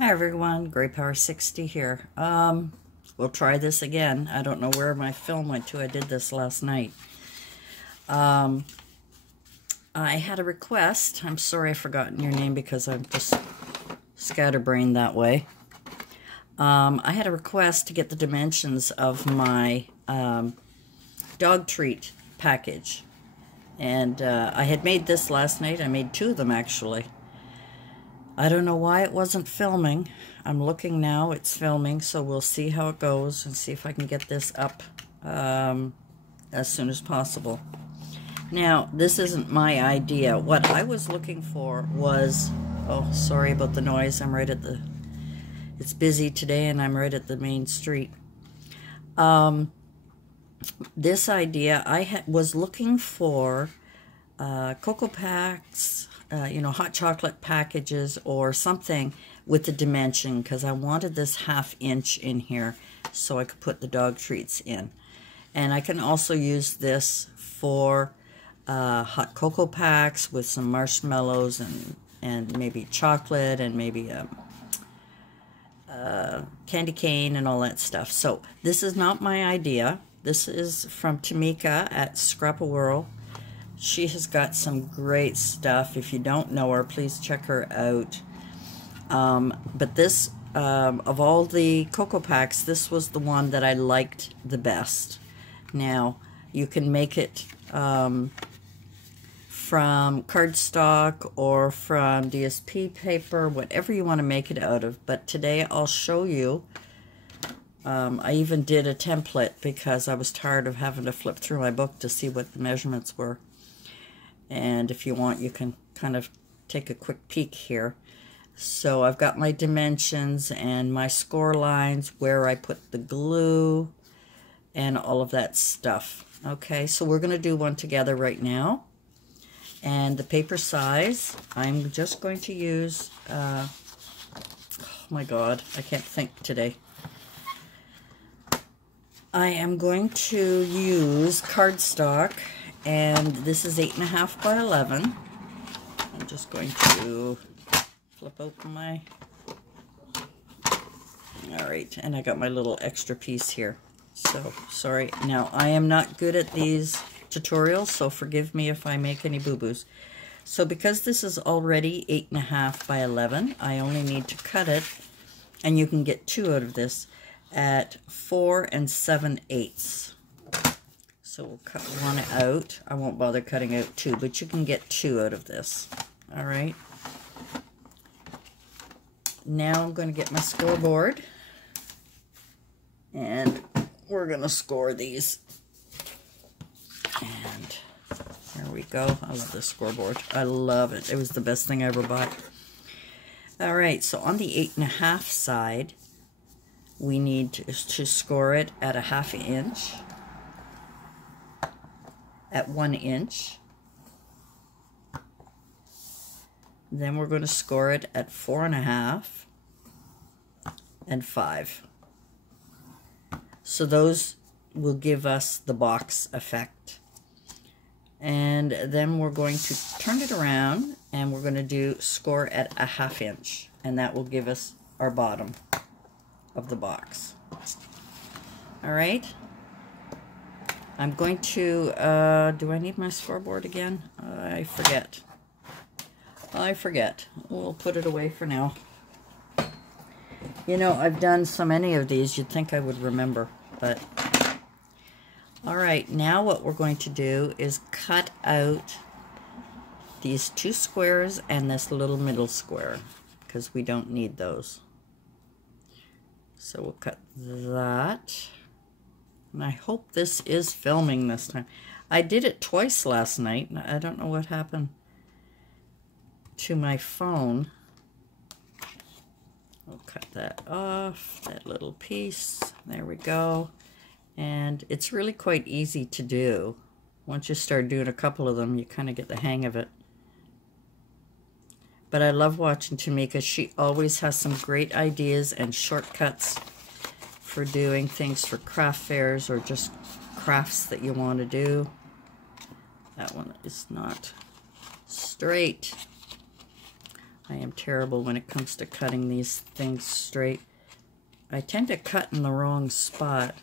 Hi everyone, Gray Power 60 here. We'll try this again. I don't know where my film went to. I did this last night. I had a request. I'm sorry I've forgotten your name because I'm just scatterbrained that way. I had a request to get the dimensions of my dog treat package. And I had made this last night. I made two of them actually. I don't know why it wasn't filming. I'm looking now, it's filming, so we'll see how it goes and see if I can get this up as soon as possible. Now, this isn't my idea. What I was looking for was, oh, sorry about the noise. I'm right at the, it's busy today and I'm right at the main street. This idea, I was looking for cocoa packs, hot chocolate packages or something with the dimension, because I wanted this 1/2 inch in here so I could put the dog treats in. And I can also use this for hot cocoa packs with some marshmallows and maybe chocolate and maybe candy cane and all that stuff. So this is not my idea. This is from Tameka at scrapaworld. She has got some great stuff. If you don't know her, please check her out. But this, of all the cocoa packs, this was the one that I liked the best. Now, you can make it from cardstock or from DSP paper, whatever you want to make it out of. But today I'll show you. I even did a template because I was tired of having to flip through my book to see what the measurements were. And if you want, you can kind of take a quick peek here. So I've got my dimensions and my score lines, where I put the glue and all of that stuff. Okay, so we're going to do one together right now. And the paper size, I'm just going to use, oh my God, I can't think today. I am going to use cardstock. And this is 8.5 by 11. I'm just going to flip open my... Alright, and I got my little extra piece here. So, sorry. Now, I am not good at these tutorials, so forgive me if I make any boo-boos. So, because this is already 8.5 by 11, I only need to cut it, and you can get two out of this, at 4 7/8. So we'll cut one out. I won't bother cutting out two, but you can get two out of this. All right. Now I'm going to get my scoreboard. And we're going to score these. And there we go. I love this scoreboard. I love it. It was the best thing I ever bought. All right. So on the 8.5 side, we need to score it at a 1/2 inch. At 1 inch. Then we're going to score it at 4.5 and 5. So those will give us the box effect. And then we're going to turn it around and we're going to do score at a 1/2 inch. And that will give us our bottom of the box. All right. I'm going to, do I need my scoreboard again? I forget. We'll put it away for now. You know, I've done so many of these, you'd think I would remember, but... Alright, now what we're going to do is cut out these two squares and this little middle square, because we don't need those. So we'll cut that. And I hope this is filming this time. I did it twice last night. I don't know what happened to my phone. We'll cut that off, that little piece. There we go. And it's really quite easy to do. Once you start doing a couple of them, you kind of get the hang of it. But I love watching Tameka. She always has some great ideas and shortcuts for doing things for craft fairs or just crafts that you want to do. That one is not straight. I am terrible when it comes to cutting these things straight. I tend to cut in the wrong spot.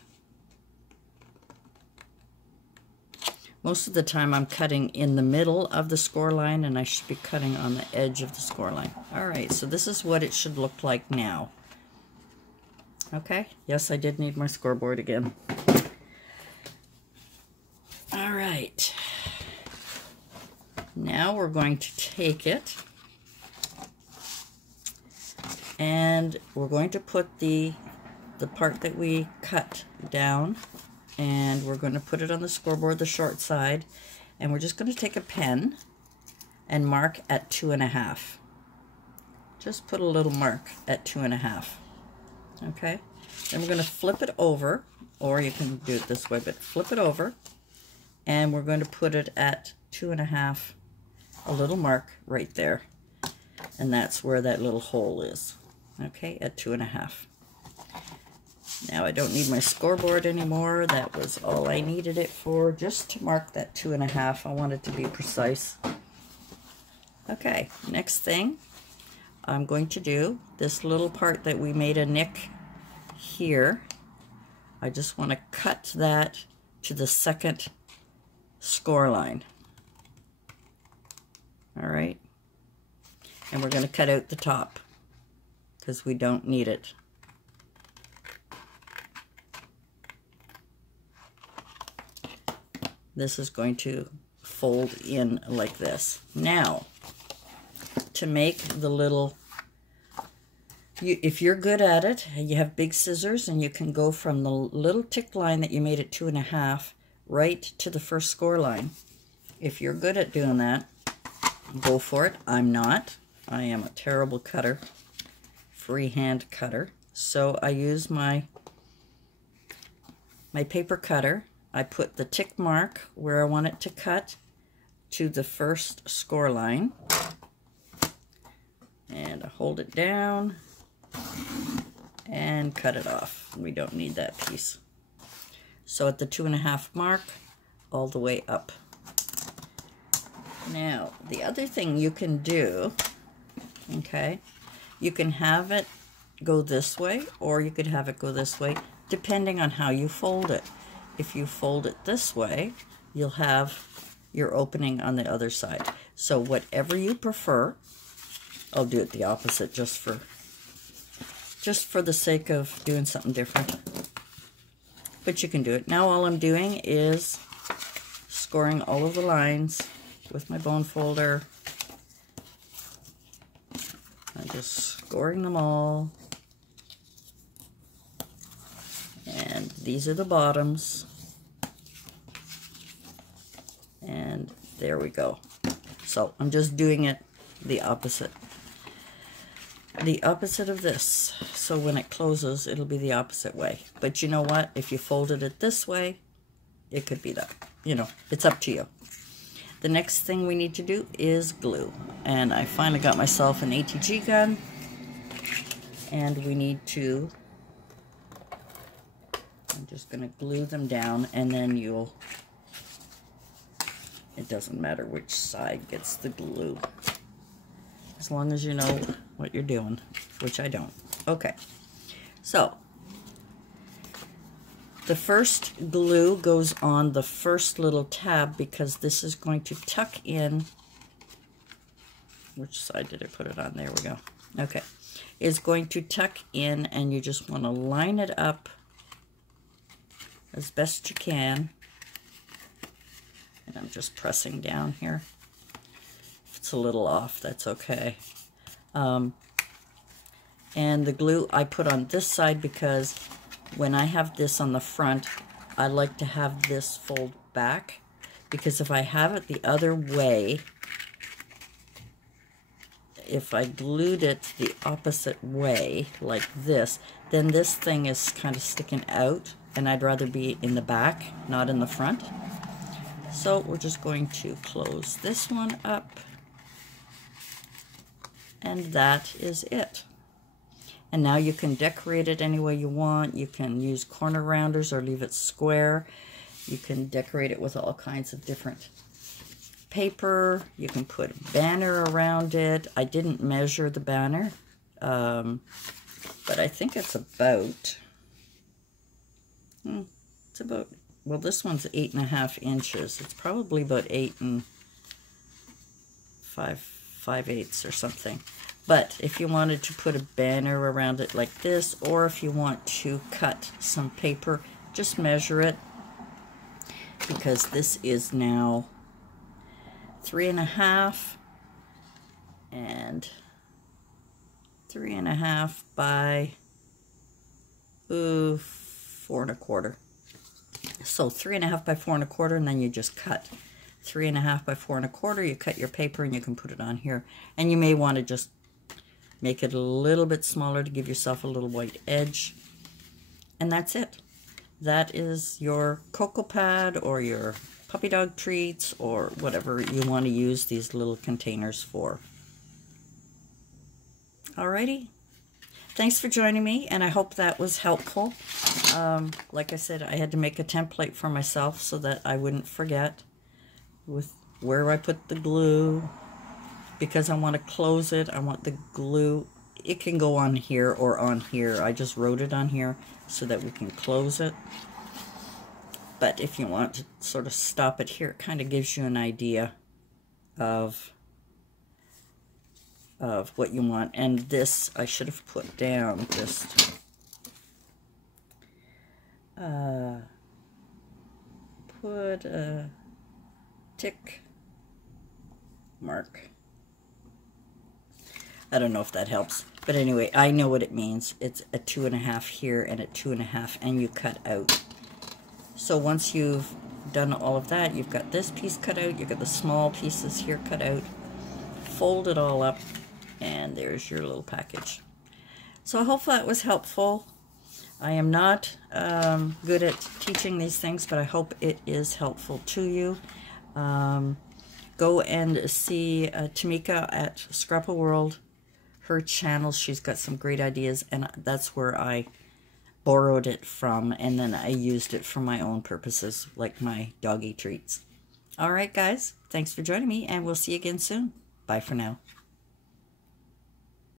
Most of the time I'm cutting in the middle of the score line, and I should be cutting on the edge of the score line. Alright, so this is what it should look like now. Okay, yes, I did need my scoreboard again. Alright, now we're going to take it and we're going to put the part that we cut down, and we're going to put it on the scoreboard, the short side, and we're just going to take a pen and mark at 2.5. Just put a little mark at 2.5. Okay, then we're going to flip it over, or you can do it this way, but flip it over, and we're going to put it at 2.5, a little mark right there, and that's where that little hole is. Okay, at 2.5. Now I don't need my scoreboard anymore. That was all I needed it for, just to mark that 2.5. I wanted to be precise. Okay, next thing I'm going to do, this little part that we made a nick here, I just want to cut that to the second score line. All right, and we're going to cut out the top because we don't need it. This is going to fold in like this. Now, to make the little, if you're good at it, you have big scissors, and you can go from the little tick line that you made at 2.5 right to the first score line. If you're good at doing that, go for it. I'm not. I am a terrible cutter, freehand cutter. So I use my paper cutter. I put the tick mark where I want it to cut to the first score line, and I hold it down and cut it off. We don't need that piece. So at the 2.5 mark, all the way up. Now, the other thing you can do, okay, you can have it go this way, or you could have it go this way, depending on how you fold it. If you fold it this way, you'll have your opening on the other side. So whatever you prefer, I'll do it the opposite just for the sake of doing something different. But you can do it. Now all I'm doing is scoring all of the lines with my bone folder. I'm just scoring them all. And these are the bottoms. And there we go. So I'm just doing it the opposite. The opposite of this. So when it closes, it'll be the opposite way. But you know what? If you folded it this way, it could be that. You know, it's up to you. The next thing we need to do is glue. And I finally got myself an ATG gun. And we need to, I'm just going to glue them down, and then you'll, it doesn't matter which side gets the glue, as long as you know what you're doing, which I don't. Okay, so the first glue goes on the first little tab, because this is going to tuck in, which side did I put it on? There we go. Okay, it's going to tuck in, and you just want to line it up as best you can. And I'm just pressing down here. If it's a little off, that's okay. And the glue I put on this side, because when I have this on the front, I like to have this fold back, because if I have it the other way, if I glued it the opposite way, like this, then this thing is kind of sticking out, and I'd rather be in the back, not in the front. So we're just going to close this one up, and that is it. And now you can decorate it any way you want. You can use corner rounders or leave it square. You can decorate it with all kinds of different paper. You can put a banner around it. I didn't measure the banner, but I think it's about, well, this one's 8.5 inches. It's probably about 8 and 5/8 or something. But if you wanted to put a banner around it like this, or if you want to cut some paper, just measure it, because this is now 3.5 and 3.5 by 4.25. So 3.5 by 4.25, and then you just cut 3.5 by 4.25. You cut your paper and you can put it on here. And you may want to just make it a little bit smaller to give yourself a little white edge. And that's it. That is your cocoa pad or your puppy dog treats or whatever you want to use these little containers for. Alrighty. Thanks for joining me, and I hope that was helpful. Like I said, I had to make a template for myself so that I wouldn't forget with where I put the glue, because I want to close it. I want the glue, it can go on here or on here. I just wrote it on here so that we can close it. But if you want to sort of stop it here, it kind of gives you an idea of what you want. And this, I should have put down just put a tick mark. I don't know if that helps, but anyway, I know what it means. It's a 2.5 here and a 2.5, and you cut out. So once you've done all of that, you've got this piece cut out, you've got the small pieces here cut out, fold it all up, and there's your little package. So I hope that was helpful. I am not good at teaching these things, but I hope it is helpful to you. Go and see Tameka at scrapaworld. Her channel, she's got some great ideas, and that's where I borrowed it from, and then I used it for my own purposes, like my doggy treats. All right, guys, thanks for joining me, and we'll see you again soon. Bye for now.